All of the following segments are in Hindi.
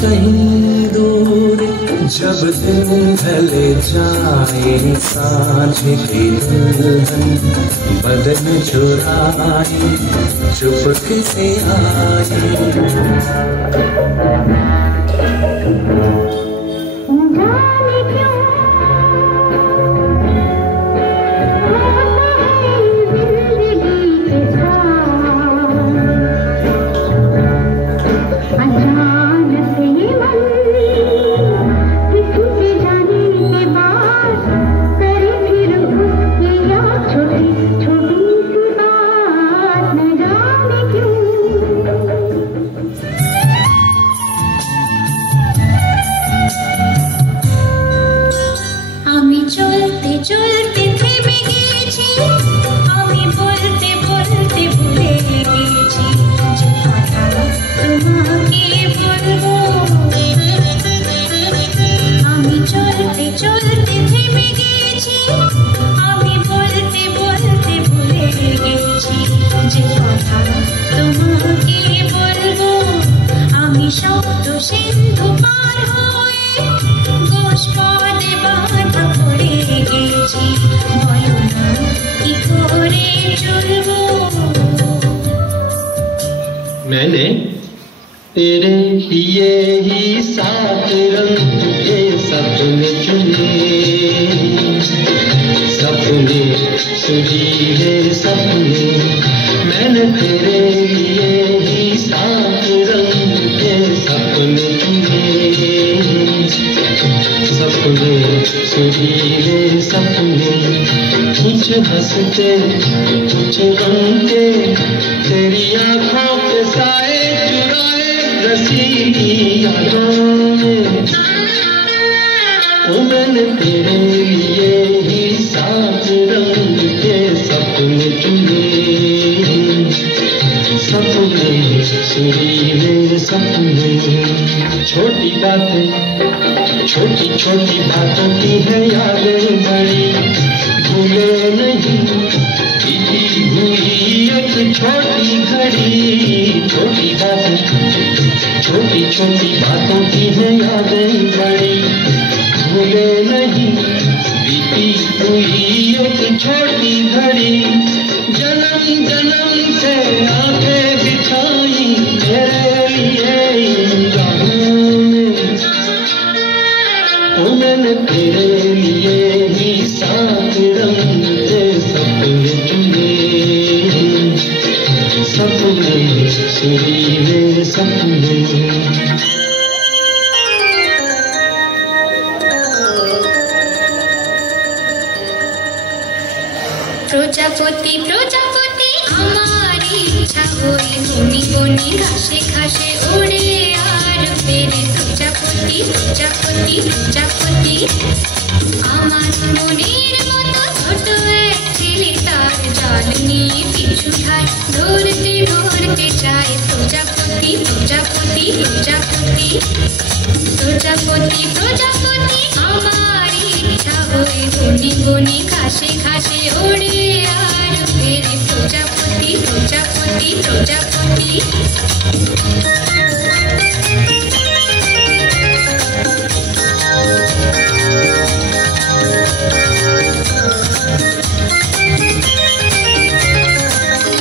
कहीं दूर जब दिन ढले जाए, सांझ की दुल्हन बदन चुराए चुपके से आए। मैंने तेरे लिए ही सात रंग के सपने चुने, सपने सुरीले सपने। मैंने तेरे लिए ही सात रंग के सपने चुने, सपने सुरीले सपने। कुछ हंसते कुछ गमते, तेरी आँखों के साए चुराए रसीली यादों में। ओ मैंने तेरे लिए ही सात रंग के सपने चुने, सपने सुरीले सपने। छोटी बातें छोटी छोटी बातों की है यादें बड़ी, भूले नहीं बीती हुई एक छोटी घड़ी। छोटी बातें छोटी छोटी बातों की है यादें बड़ी, भूले नहीं बीती हुई एक छोटी घड़ी। जन्म जन्म से आंखें बिछाई तेरे लिए इन राहों में। ओ मैंने तेरे लिए ही सात रंग के सपने चुने, सपने सुरीले सपने। প্রজাপতি প্রজাপতি আমার ইচ্ছা হয়ে বনি বনি ঘাসে ঘাসে ওড়ে আর ফেরে। প্রজাপতি প্রজাপতি প্রজাপতি আমার মনের মতো ছোট এক ছেলে, তার জাল নিয়ে পিছু ঠায় ধরতে ধরতে চায়। প্রজাপতি প্রজাপতি প্রজাপতি প্রজাপতি প্রজাপতি আমার ইচ্ছা হয়ে বনি বনি ঘাসে ঘাসে ওড়ে আর ফেরে। প্রজাপতি প্রজাপতি প্রজাপতি।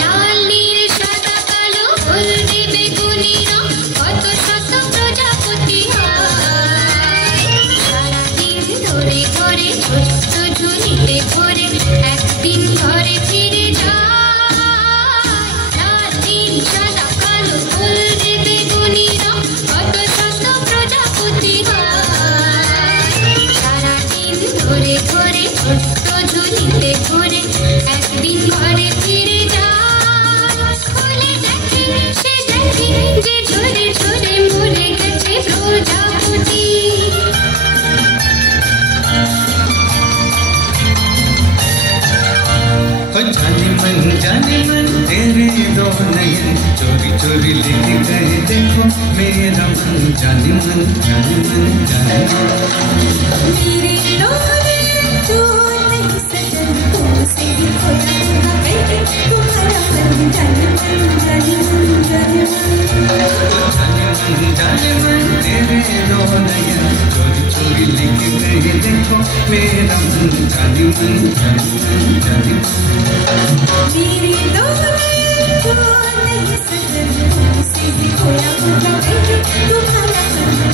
লাল নীল সাদা কালো হলদে বেগুনি রং কত শত প্রজাপতি হয়। সারাদিন ধরে ঘরে ছোট্ট ঝুলিতে ভরে একদিন ঘরে ফিরে যায়। লাল নীল সাদা কালো হলদে বেগুনি রং কত শত প্রজাপতি হয়। সারাদিন ধরে ঘরে ছোট্ট ঝুলিতে ভরে একদিন ঘরে ফিরে যায়। খুলে দেখে সে দেখে যে ঝরে ঝরে মরে গেছে প্রজাপতি। जाने मन तेरे दो नयन चोरी चोरी लेके गए, देखो मेरा मन। जाने मन जाने मन जाने मन। मेरे रोने जो नहीं सजन तुमसे जाने मन तेरे दो नयन चोरी चोरी लिख गए देखो मेरा मन जाने मन जाने मन मेरे दो नयन जो नहीं सजन तुमसे भी खोया होगा बेटे तुम्हारा मन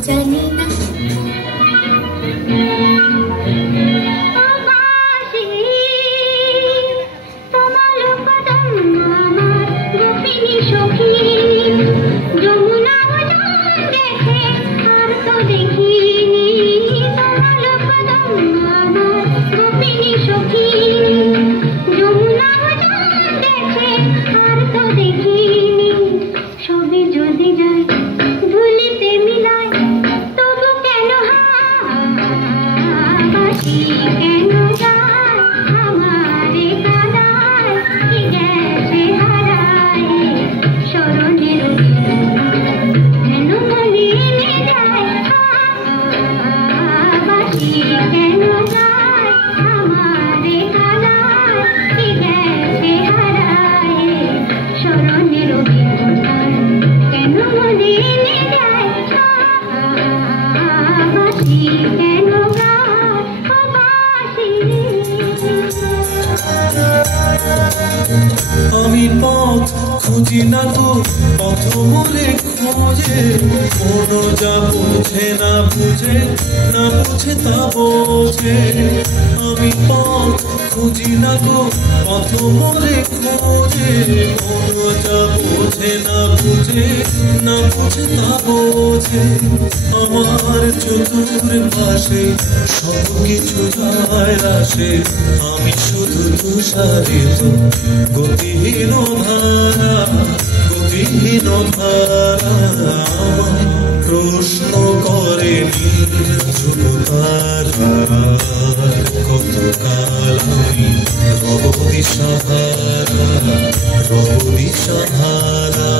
जाने আমি পথ খুঁজি না তো পথ মনে খোঁজে কোনো যা বুঝে না বুঝে না বুঝে তা বোঝে আমি পথ খুঁজি না তো পথ মনে খোঁজে কোনো যা বুঝে না বুঝে না বুঝে তা বোঝে আমার চতুর পাশে সব কিছু যায় আসে আমি শুধু তুষারিত গতিহীন ধারা গতিহীন ধারা প্রশ্ন করে ধ্রুবতারা কতকাল আমি রব দিশাহারা রব দিশাহারা